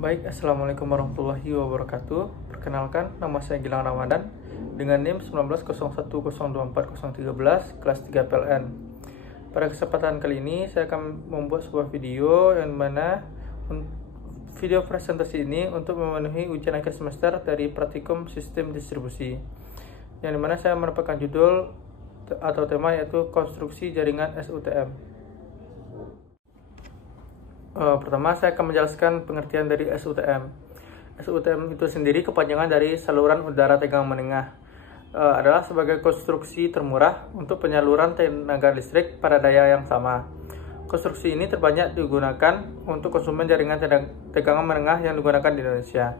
Baik, Assalamualaikum warahmatullahi wabarakatuh. Perkenalkan, nama saya Gilang Ramadan dengan NIM 1901024013 kelas 3 PLN. Pada kesempatan kali ini saya akan membuat sebuah video yang mana video presentasi ini untuk memenuhi ujian akhir semester dari Praktikum Sistem Distribusi, yang dimana saya mendapatkan judul atau tema yaitu Konstruksi Jaringan SUTM. Pertama, saya akan menjelaskan pengertian dari SUTM. SUTM itu sendiri kepanjangan dari saluran udara tegangan menengah. Adalah sebagai konstruksi termurah untuk penyaluran tenaga listrik pada daya yang sama. Konstruksi ini terbanyak digunakan untuk konsumen jaringan tegangan menengah yang digunakan di Indonesia.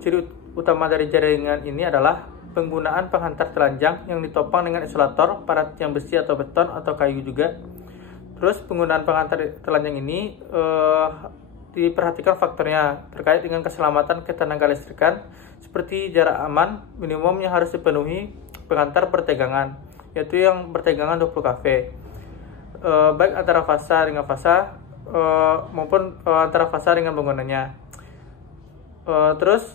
Ciri utama dari jaringan ini adalah penggunaan penghantar telanjang yang ditopang dengan isolator pada tiang besi atau beton atau kayu juga. Terus penggunaan penghantar telanjang ini diperhatikan faktornya terkait dengan keselamatan ketenaga listrikan, seperti jarak aman minimum yang harus dipenuhi penghantar bertegangan, yaitu yang bertegangan 20 kV, baik antara fasa dengan fasa maupun antara fasa dengan penggunanya. Terus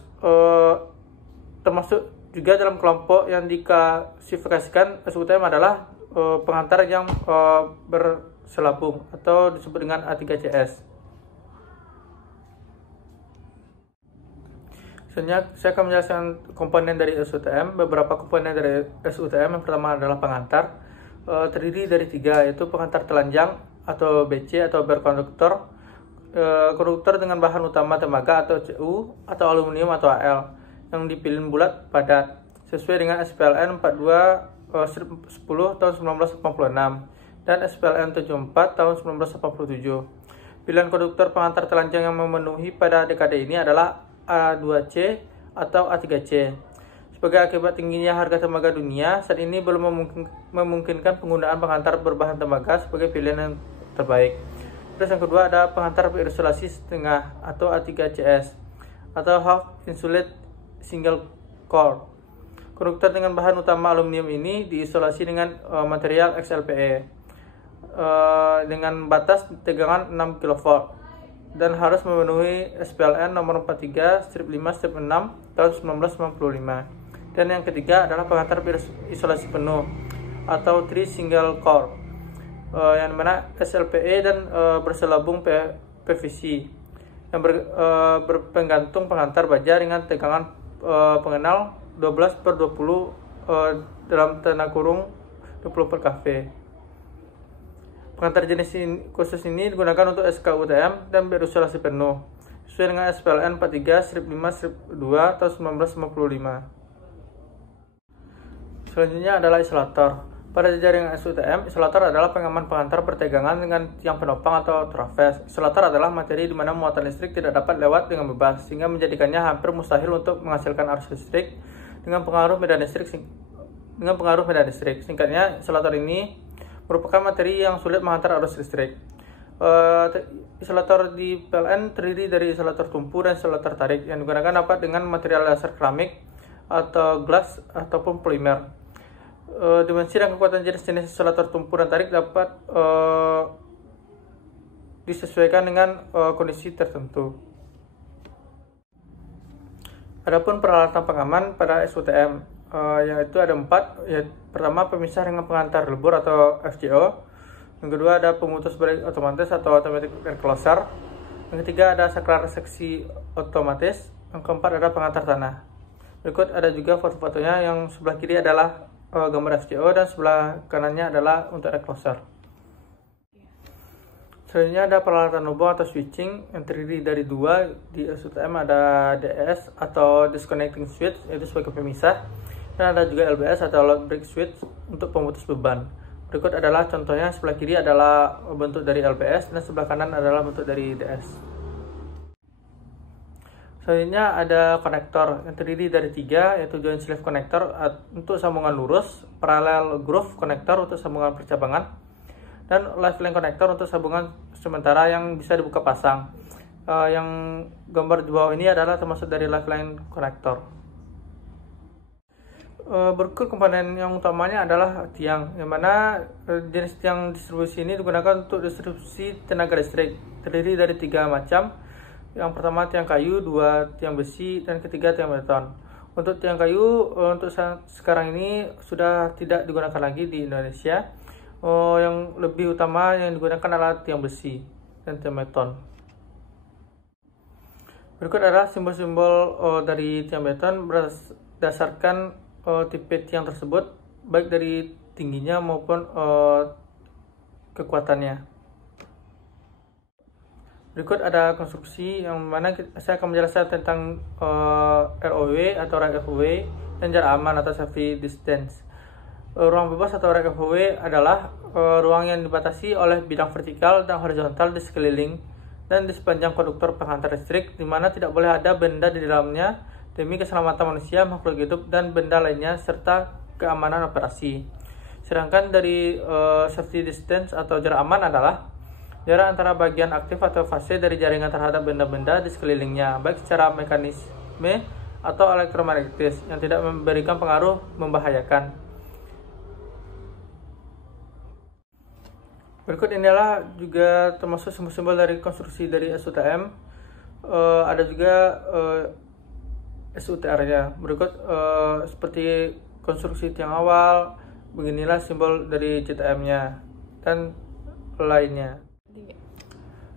termasuk juga dalam kelompok yang diklasifikasikan SUTM adalah penghantar yang berselapung atau disebut dengan A3CS. Selanjutnya saya akan menjelaskan komponen dari SUTM. Beberapa komponen dari SUTM, yang pertama adalah penghantar, terdiri dari 3, yaitu penghantar telanjang atau BC atau berkonduktor, konduktor dengan bahan utama tembaga atau CU atau aluminium atau AL yang dipilin bulat padat sesuai dengan SPLN 42/10 tahun 1986 dan SPLN 74 tahun 1987. Pilihan konduktor penghantar telanjang yang memenuhi pada dekade ini adalah A2C atau A3C. Sebagai akibat tingginya harga tembaga dunia, saat ini belum memungkinkan penggunaan penghantar berbahan tembaga sebagai pilihan yang terbaik. Terus yang kedua ada penghantar berisolasi setengah atau A3CS atau half insulated single core. Konduktor dengan bahan utama aluminium ini diisolasi dengan material XLPE dengan batas tegangan 6 kV dan harus memenuhi SPLN nomor 43/5/6 tahun 1995. Dan yang ketiga adalah penghantar berisolasi penuh atau tri single core, yang mana SLPE dan berselubung PVC yang berpenggantung penghantar baja dengan tegangan pengenal 12/20 dalam tanda kurung 20 per kV. Penghantar jenis khusus ini digunakan untuk SKUTM dan berisolasi penuh sesuai dengan SPLN 43/5/2 tahun 1955. Selanjutnya adalah isolator. Pada jaringan SUTM, isolator adalah pengaman penghantar bertegangan dengan tiang penopang atau trafes. Isolator adalah materi di mana muatan listrik tidak dapat lewat dengan bebas, sehingga menjadikannya hampir mustahil untuk menghasilkan arus listrik dengan pengaruh medan listrik. Singkatnya, isolator ini merupakan materi yang sulit menghantar arus listrik. Isolator di PLN terdiri dari isolator tumpu dan isolator tarik yang digunakan dapat dengan material dasar keramik atau glass ataupun polimer. Dimensi dan kekuatan jenis-jenis isolator tumpu dan tarik dapat disesuaikan dengan kondisi tertentu. Adapun peralatan pengaman pada SUTM yaitu ada 4, yaitu pertama pemisah ringan penghantar lebur atau FCO, yang kedua ada pemutus balik otomatis atau automatic recloser, yang ketiga ada saklar seksi otomatis, yang keempat ada penghantar tanah. Berikut ada juga foto-fotonya, yang sebelah kiri adalah gambar FCO dan sebelah kanannya adalah untuk recloser. Selanjutnya ada peralatan hubung atau switching yang terdiri dari 2. Di SUTM ada DS atau disconnecting switch, yaitu sebagai pemisah, dan ada juga LBS atau load break switch untuk pemutus beban. Berikut adalah contohnya, sebelah kiri adalah bentuk dari LBS dan sebelah kanan adalah bentuk dari DS. Selanjutnya ada konektor yang terdiri dari 3, yaitu joint sleeve connector untuk sambungan lurus, parallel groove connector untuk sambungan percabangan, dan lifeline connector untuk sambungan sementara yang bisa dibuka pasang. Yang gambar di bawah ini adalah termasuk dari lifeline connector. Berikut komponen yang utamanya adalah tiang, yang mana jenis tiang distribusi ini digunakan untuk distribusi tenaga listrik. Terdiri dari 3 macam, Yang pertama tiang kayu, dua tiang besi, dan ketiga tiang beton. Untuk tiang kayu untuk sekarang ini sudah tidak digunakan lagi di Indonesia. Yang lebih utama yang digunakan adalah tiang besi dan tiang beton. Berikut adalah simbol-simbol dari tiang beton berdasarkan tipe tiang tersebut, baik dari tingginya maupun kekuatannya. Berikut ada konstruksi yang mana saya akan menjelaskan tentang ROW atau right of way dan jarak aman atau safety distance. Ruang bebas atau right of way adalah ruang yang dibatasi oleh bidang vertikal dan horizontal di sekeliling dan di sepanjang konduktor penghantar listrik, di mana tidak boleh ada benda di dalamnya demi keselamatan manusia, makhluk hidup, dan benda lainnya serta keamanan operasi. Sedangkan dari safety distance atau jarak aman adalah jarak antara bagian aktif atau fase dari jaringan terhadap benda-benda di sekelilingnya, baik secara mekanisme atau elektromagnetis, yang tidak memberikan pengaruh membahayakan. Berikut inilah juga termasuk simbol-simbol dari konstruksi dari SUTM. Ada juga SUTR-nya. Berikut seperti konstruksi tiang awal, beginilah simbol dari CTM-nya, dan lainnya.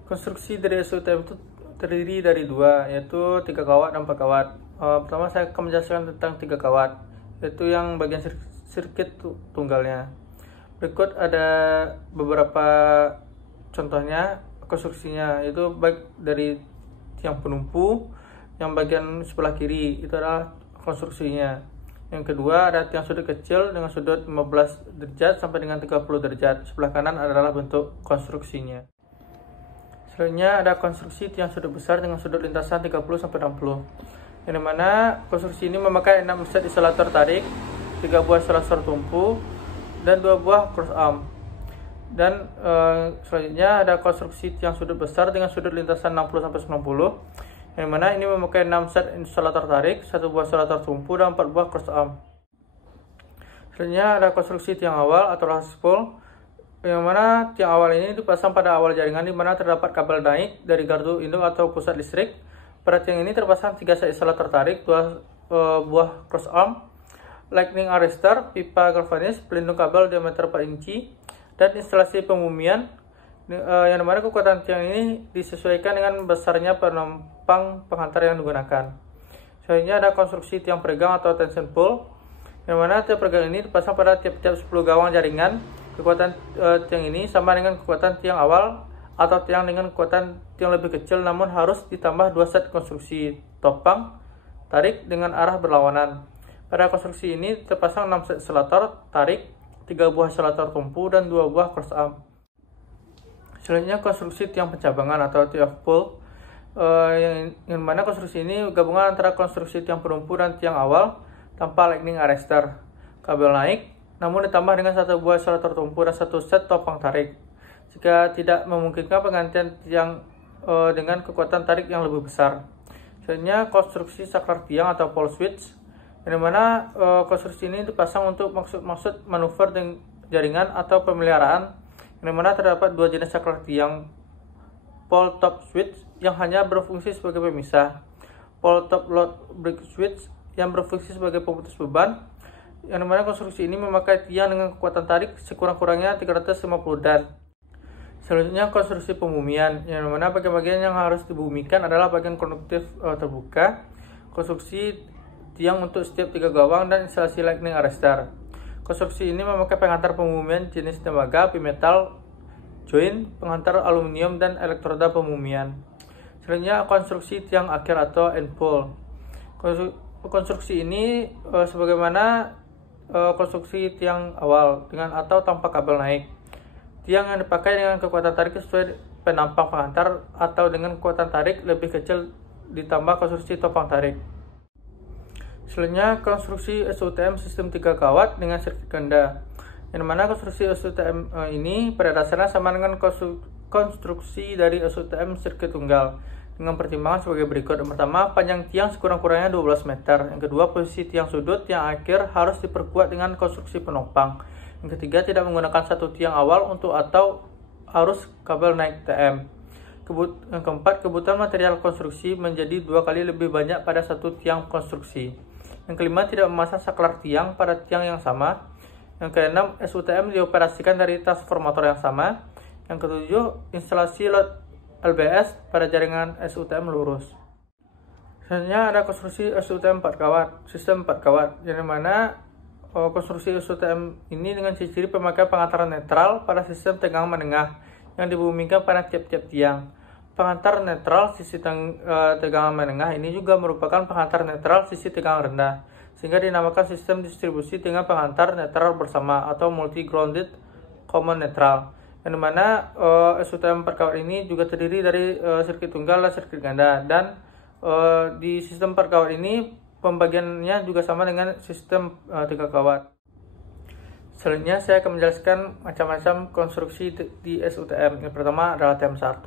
Konstruksi dari SUTM itu terdiri dari dua, yaitu 3 kawat dan 4 kawat. Pertama saya akan menjelaskan tentang 3 kawat, yaitu yang bagian sirkuit tunggalnya. Berikut ada beberapa contohnya konstruksinya, yaitu baik dari tiang penumpu, yang bagian sebelah kiri itu adalah konstruksinya. Yang kedua ada tiang sudut kecil dengan sudut 15 derajat sampai dengan 30 derajat. Sebelah kanan adalah bentuk konstruksinya. Selanjutnya ada konstruksi tiang sudut besar dengan sudut lintasan 30 sampai 60. Yang dimana konstruksi ini memakai 6 set isolator tarik, 3 buah isolator tumpu, dan 2 buah cross arm. Dan selanjutnya ada konstruksi tiang sudut besar dengan sudut lintasan 60 sampai 90. Yang mana ini memakai 6 set isolator tarik, 1 buah isolator tumpu, dan 4 buah cross arm. Selanjutnya ada konstruksi tiang awal atau last pole, yang mana tiang awal ini dipasang pada awal jaringan di mana terdapat kabel naik dari gardu induk atau pusat listrik. Pada tiang ini terpasang 3 set isolator tarik, 2 buah cross arm, lightning arrestor, pipa galvanis, pelindung kabel diameter 4 inci, dan instalasi pemumian, yang dimana kekuatan tiang ini disesuaikan dengan besarnya penumpang penghantar yang digunakan. Selanjutnya ada konstruksi tiang peregang atau tension pole, yang mana tiang peregang ini dipasang pada tiap-tiap 10 gawang jaringan. Kekuatan tiang ini sama dengan kekuatan tiang awal atau tiang dengan kekuatan tiang lebih kecil, namun harus ditambah 2 set konstruksi topang tarik dengan arah berlawanan. Pada konstruksi ini terpasang 6 set isolator tarik, 3 buah isolator tumpu, dan 2 buah cross arm. Selanjutnya konstruksi tiang pencabangan atau T-of-pole, yang mana konstruksi ini gabungan antara konstruksi tiang penumpu dan tiang awal tanpa lightning arrestor, kabel naik, namun ditambah dengan 1 buah isolator tumpu dan 1 set topang tarik. Jika tidak memungkinkan penggantian tiang dengan kekuatan tarik yang lebih besar. Selanjutnya konstruksi saklar tiang atau pole switch, yang dimana konstruksi ini dipasang untuk maksud manuver jaringan atau pemeliharaan, yang dimana terdapat 2 jenis saklar tiang, pole top switch yang hanya berfungsi sebagai pemisah, pole top load break switch yang berfungsi sebagai pemutus beban, yang dimana konstruksi ini memakai tiang dengan kekuatan tarik sekurang-kurangnya 350 dan. Selanjutnya konstruksi pemumian, yang dimana bagian-bagian yang harus dibumikan adalah bagian konduktif terbuka, konstruksi tiang untuk setiap 3 gawang, dan instalasi lightning arrestor. Konstruksi ini memakai penghantar pemumian jenis tembaga, bimetal, joint, penghantar aluminium, dan elektroda pemumian. Selanjutnya konstruksi tiang akhir atau end pole. Konstruksi ini sebagaimana konstruksi tiang awal dengan atau tanpa kabel naik. Tiang yang dipakai dengan kekuatan tarik sesuai penampang penghantar atau dengan kekuatan tarik lebih kecil ditambah konstruksi topang tarik. Selanjutnya konstruksi SUTM sistem 3 kawat dengan sirkuit ganda, yang mana konstruksi SUTM ini pada dasarnya sama dengan konstruksi dari SUTM sirkuit tunggal dengan pertimbangan sebagai berikut. Yang pertama, panjang tiang sekurang-kurangnya 12 meter. Yang kedua, posisi tiang sudut tiang akhir harus diperkuat dengan konstruksi penopang. Yang ketiga, tidak menggunakan satu tiang awal untuk atau arus kabel naik TM. Yang keempat, kebutuhan material konstruksi menjadi 2 kali lebih banyak pada satu tiang konstruksi. Yang kelima, tidak memasang saklar tiang pada tiang yang sama. Yang keenam, SUTM dioperasikan dari transformator yang sama. Yang ketujuh, instalasi load LBS pada jaringan SUTM lurus. Selanjutnya ada konstruksi SUTM 4 kawat, sistem 4 kawat, yang mana konstruksi SUTM ini dengan ciri-ciri pemakaian pengantar netral pada sistem tegangan menengah yang dibumikan pada tiap-tiap tiang. Pengantar netral sisi tegangan menengah ini juga merupakan pengantar netral sisi tegangan rendah, sehingga dinamakan sistem distribusi dengan pengantar netral bersama atau multi-grounded common netral. Yang dimana SUTM 4 kawat ini juga terdiri dari sirkuit tunggal dan sirkuit ganda, dan di sistem 4 kawat ini pembagiannya juga sama dengan sistem 3 kawat. Selanjutnya saya akan menjelaskan macam-macam konstruksi di SUTM. Yang pertama adalah TM1,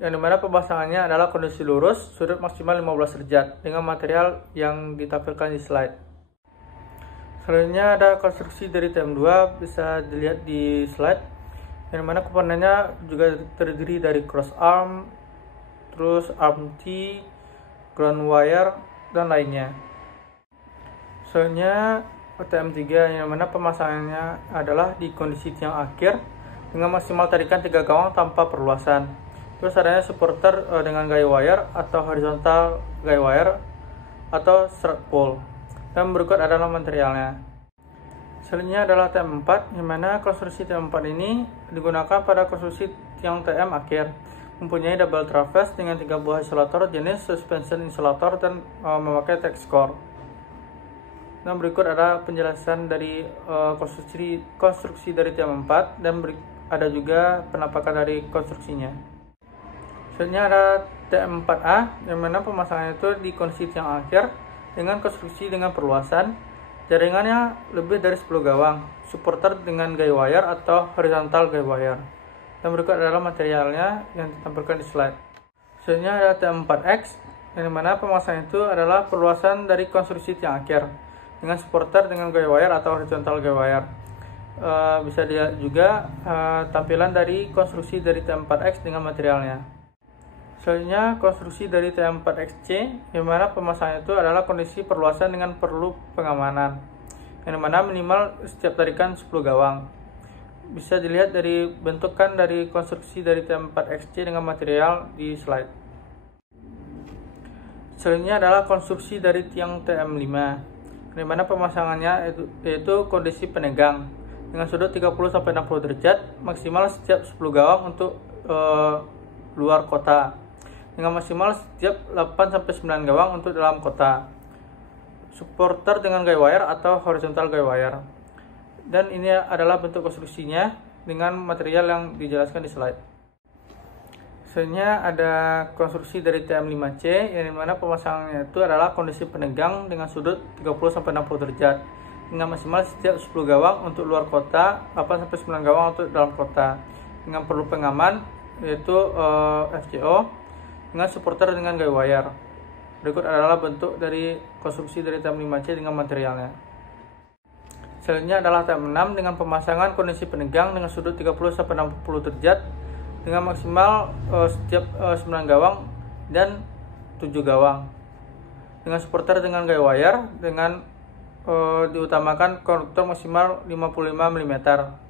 yang dimana pemasangannya adalah kondisi lurus, sudut maksimal 15 derajat dengan material yang ditampilkan di slide. Selanjutnya ada konstruksi dari TM2, bisa dilihat di slide, yang dimana komponennya juga terdiri dari cross arm, terus arm T, ground wire, dan lainnya. Selanjutnya TM3, yang mana pemasangannya adalah di kondisi tiang akhir dengan maksimal tarikan 3 gawang tanpa perluasan. Terus adanya supporter dengan guy wire atau horizontal guy wire atau strut pole. Dan berikut adalah materialnya. Selanjutnya adalah TM4, yang mana konstruksi TM4 ini digunakan pada konstruksi tiang TM akhir. Mempunyai double traverse dengan 3 buah isolator jenis suspension insulator dan memakai text core. Dan berikut ada penjelasan dari konstruksi dari TM4 dan ada juga penampakan dari konstruksinya. Selanjutnya ada TM4A, yang mana pemasangannya itu di kondisi tiang akhir dengan konstruksi dengan perluasan, jaringannya lebih dari 10 gawang, supporter dengan guy wire atau horizontal guy wire. Dan berikut adalah materialnya yang ditampilkan di slide. Selanjutnya ada TM4X, yang mana pemasangan itu adalah perluasan dari konstruksi tiang akhir dengan supporter dengan guy wire atau horizontal guy wire. Bisa dilihat juga tampilan dari konstruksi dari TM4X dengan materialnya. Selanjutnya konstruksi dari TM4XC, yang mana pemasangan itu adalah kondisi perluasan dengan perlu pengamanan, yang mana minimal setiap tarikan 10 gawang. Bisa dilihat dari bentukan dari konstruksi dari TM4XC dengan material di slide. Selanjutnya adalah konstruksi dari tiang TM5, di mana pemasangannya yaitu kondisi penegang dengan sudut 30-60 derajat, maksimal setiap 10 gawang untuk luar kota, dengan maksimal setiap 8-9 gawang untuk dalam kota. Supporter dengan guy wire atau horizontal guy wire. Dan ini adalah bentuk konstruksinya dengan material yang dijelaskan di slide. Selanjutnya ada konstruksi dari TM5C, yang dimana pemasangannya itu adalah kondisi penegang dengan sudut 30-60 derajat dengan maksimal setiap 10 gawang untuk luar kota, 8-9 gawang untuk dalam kota, dengan perlu pengaman yaitu FCO, dengan supporter dengan guy wire. Berikut adalah bentuk dari konstruksi dari TM5C dengan materialnya. Selanjutnya adalah TM6 dengan pemasangan kondisi penegang dengan sudut 30-60 derajat dengan maksimal setiap 9 gawang dan 7 gawang, dengan supporter dengan guy wire, dengan diutamakan konduktor maksimal 55 mm.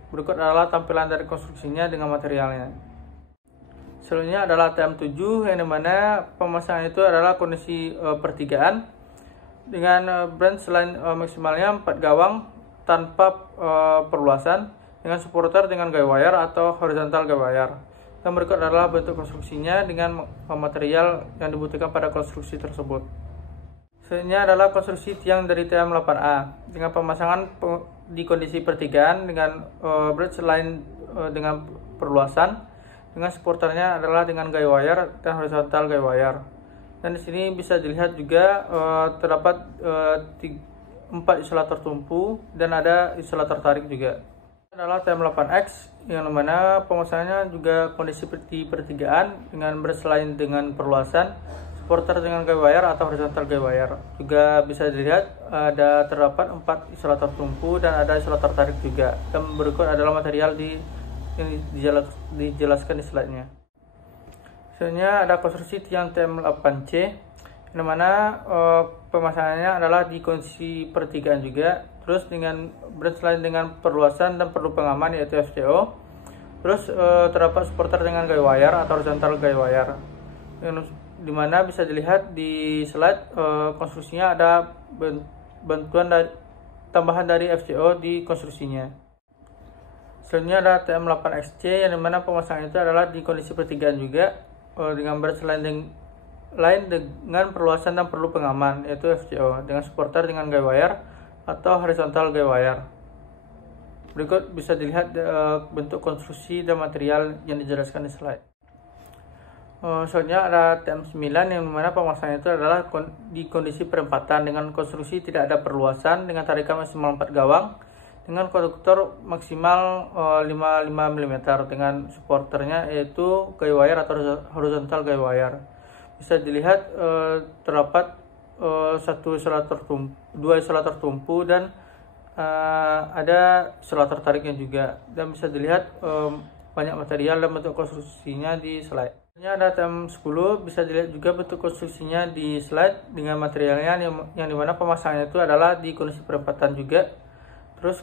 Berikut adalah tampilan dari konstruksinya dengan materialnya. Selanjutnya adalah TM7, yang dimana pemasangan itu adalah kondisi pertigaan dengan branch line maksimalnya 4 gawang tanpa perluasan, dengan supporter dengan guy wire atau horizontal guy wire. Dan berikut adalah bentuk konstruksinya dengan material yang dibutuhkan pada konstruksi tersebut. Selanjutnya adalah konstruksi tiang dari TM8A dengan pemasangan di kondisi pertigaan dengan branch line dengan perluasan, dengan supporternya adalah dengan guy wire dan horizontal guy wire. Dan di sini bisa dilihat juga terdapat 4 isolator tumpu dan ada isolator tarik juga. Adalah TM8X, yang mana pemasangannya juga kondisi di pertigaan dengan branch line dengan perluasan, supporter dengan guy wire atau horizontal guy wire. Juga bisa dilihat ada terdapat 4 isolator tumpu dan ada isolator tarik juga. Dan berikut adalah material yang dijelaskan di slide-nya. Selanjutnya ada konstruksi tiang TM8C, di mana pemasangannya adalah di kondisi pertigaan juga, terus selain dengan perluasan dan perlu pengaman yaitu FCO, terus terdapat supporter dengan guy wire atau horizontal guy wire, di mana bisa dilihat di slide konstruksinya ada bantuan tambahan dari FCO di konstruksinya. Selanjutnya ada TM8XC, yang dimana pemasangan itu adalah di kondisi pertigaan juga, dengan lain dengan perluasan dan perlu pengaman yaitu FCO, dengan supporter dengan guy wire atau horizontal guy wire. Berikut bisa dilihat bentuk konstruksi dan material yang dijelaskan di slide. Selanjutnya ada TM9, yang dimana pemasangan itu adalah di kondisi perempatan dengan konstruksi tidak ada perluasan, dengan tarikan maksimal 4 gawang, dengan konduktor maksimal 55 mm, dengan supporternya yaitu guy wire atau horizontal guy wire. Bisa dilihat terdapat dua isolator tumpu dan ada isolator tariknya juga, dan bisa dilihat banyak material dan bentuk konstruksinya di slide. Ini ada TM10, bisa dilihat juga bentuk konstruksinya di slide dengan materialnya yang dimana pemasangannya itu adalah di kondisi perempatan juga. Terus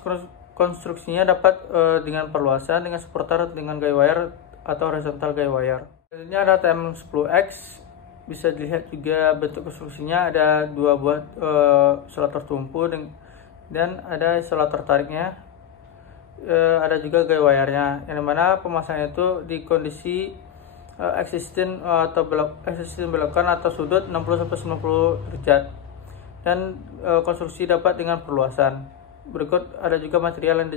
konstruksinya dapat dengan perluasan, dengan supporter dengan guy wire atau horizontal guy wire. Selanjutnya ada TM10X, bisa dilihat juga bentuk konstruksinya ada 2 buah isolator tumpu dan ada isolator tariknya, ada juga guy wire-nya, yang dimana pemasangannya itu di kondisi existing belokan atau sudut 60-90 derajat, dan konstruksi dapat dengan perluasan. Berikut ada juga material yang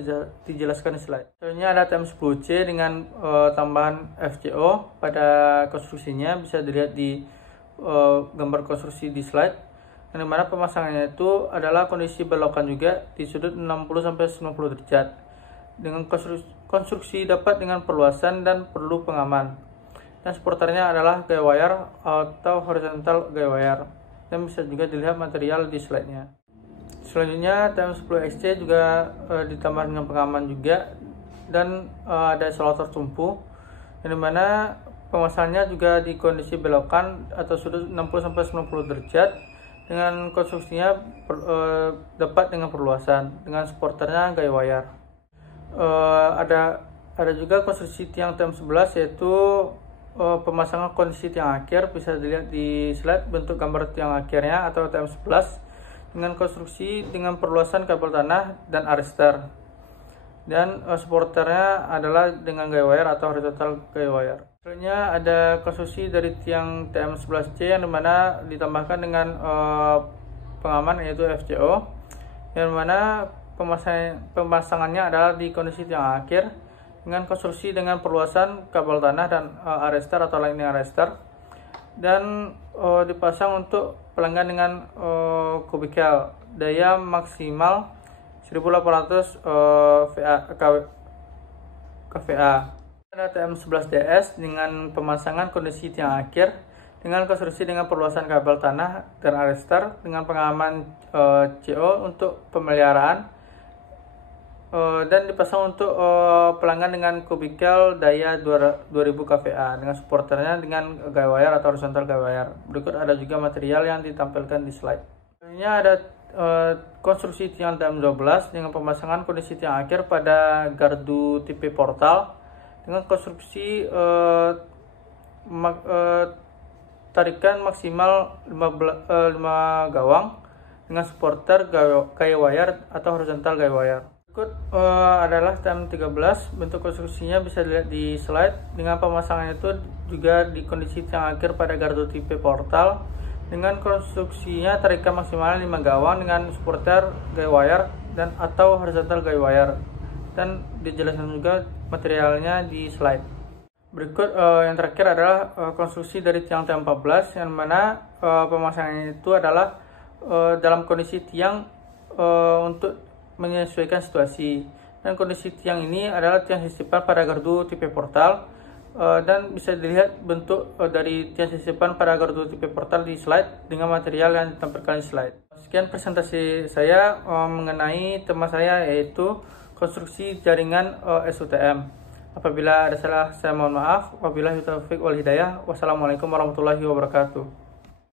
dijelaskan di slide. Selanjutnya ada TM10C dengan tambahan FCO pada konstruksinya, bisa dilihat di gambar konstruksi di slide, yang dimana pemasangannya itu adalah kondisi belokan juga di sudut 60-90 derajat, dengan konstruksi dapat dengan perluasan dan perlu pengaman, dan supporternya adalah guy wire atau horizontal guy wire, dan bisa juga dilihat material di slide-nya. Selanjutnya TM10XC juga ditambah dengan pengaman juga, dan ada isolator tumpu, yang dimana pemasangannya juga di kondisi belokan atau sudut 60-90 derajat, dengan konstruksinya dapat dengan perluasan, dengan supporternya guy wire. Ada juga konstruksi tiang TM11, yaitu pemasangan kondisi tiang akhir. Bisa dilihat di slide bentuk gambar tiang akhirnya atau TM11, dengan konstruksi dengan perluasan kabel tanah dan arrester, dan supporternya adalah dengan guy wire atau horizontal guy wire. Selanjutnya ada konstruksi dari tiang TM11C, yang dimana ditambahkan dengan pengaman yaitu FCO, yang dimana pemasangannya adalah di kondisi tiang akhir, dengan konstruksi dengan perluasan kabel tanah dan arrester atau lightning arrester, dan dipasang untuk pelanggan dengan kubikel daya maksimal 1800 kVA. Ada TM11DS dengan pemasangan kondisi tiang akhir, dengan konstruksi dengan perluasan kabel tanah dan arrester, dengan pengaman CO untuk pemeliharaan, dan dipasang untuk pelanggan dengan kubikel daya 2000 kVA, dengan supporternya dengan guy wire atau horizontal guy wire. Berikut ada juga material yang ditampilkan di slide. Ini ada konstruksi tiang TM12 dengan pemasangan kondisi tiang akhir pada gardu tipe portal, dengan konstruksi tarikan maksimal 5 gawang, dengan supporter guy wire atau horizontal guy wire. Berikut adalah TM13, bentuk konstruksinya bisa dilihat di slide, dengan pemasangan itu juga di kondisi tiang akhir pada gardu tipe portal, dengan konstruksinya tarikan maksimal 5 gawang, dengan supporter guy wire dan atau horizontal guy wire, dan dijelaskan juga materialnya di slide. Berikut yang terakhir adalah konstruksi dari tiang TM14, yang mana pemasangannya itu adalah dalam kondisi tiang untuk menyesuaikan situasi, dan kondisi tiang ini adalah tiang sisipan pada gardu tipe portal, dan bisa dilihat bentuk dari tiang sisipan pada gardu tipe portal di slide dengan material yang ditampilkan di slide. Sekian presentasi saya mengenai tema saya, yaitu konstruksi jaringan SUTM. Apabila ada salah, saya mohon maaf. Wabillahi taufiq wal hidayah. Wassalamualaikum warahmatullahi wabarakatuh.